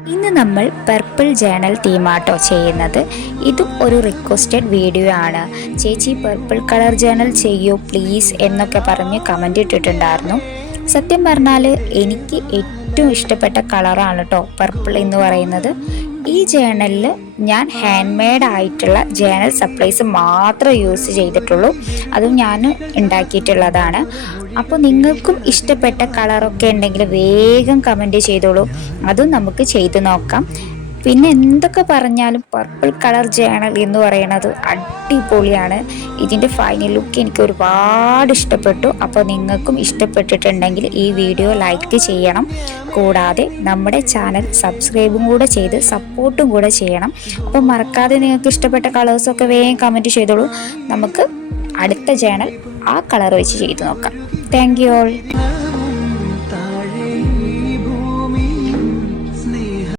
ഇന്ന് നമ്മൾ purple journal തീമാട്ടോ ചെയ്യുന്നത്. ഇതും ഒരു റിക്വസ്റ്റഡ് വീഡിയോ ആണ്. ചേച്ചി പർപ്പിൾ കളർ ജേണൽ ചെയ്യൂ പ്ലീസ് എന്നൊക്കെ പറഞ്ഞ് കമൻ്റ് ഇട്ടിട്ടുണ്ടായിരുന്നു. സത്യം പറഞ്ഞാൽ എനിക്ക് ഏറ്റവും ഇഷ്ടപ്പെട്ട കളറാണ് കേട്ടോ പർപ്പിൾ എന്ന് പറയുന്നത്. ഈ ജേണലിൽ ഞാൻ ഹാൻഡ് മെയ്ഡ് ആയിട്ടുള്ള ജേണൽ സപ്ലൈസ് മാത്രമേ യൂസ് ചെയ്തിട്ടുള്ളൂ. അതും ഞാൻ ഉണ്ടാക്കിയിട്ടുള്ളതാണ്. അപ്പോൾ നിങ്ങൾക്കും ഇഷ്ടപ്പെട്ട കളറൊക്കെ ഉണ്ടെങ്കിൽ വേഗം കമൻറ്റ് ചെയ്തോളൂ, അതും നമുക്ക് ചെയ്ത് നോക്കാം. പിന്നെ എന്തൊക്കെ പറഞ്ഞാലും പർപ്പിൾ കളർ ജേണൽ എന്ന് പറയുന്നത് അടിപൊളിയാണ്. ഇതിൻ്റെ ഫൈനൽ ലുക്ക് എനിക്ക് ഒരുപാട് ഇഷ്ടപ്പെട്ടു. അപ്പോൾ നിങ്ങൾക്കും ഇഷ്ടപ്പെട്ടിട്ടുണ്ടെങ്കിൽ ഈ വീഡിയോ ലൈക്ക് ചെയ്യണം. കൂടാതെ നമ്മുടെ ചാനൽ സബ്സ്ക്രൈബും കൂടെ ചെയ്ത് സപ്പോർട്ടും കൂടെ ചെയ്യണം. അപ്പോൾ മറക്കാതെ നിങ്ങൾക്ക് ഇഷ്ടപ്പെട്ട കളേഴ്സൊക്കെ വേഗം കമൻറ്റ് ചെയ്തോളൂ. നമുക്ക് അടുത്ത ജേണൽ ആ കളർ വെച്ച് ചെയ്ത് നോക്കാം. Thank you all.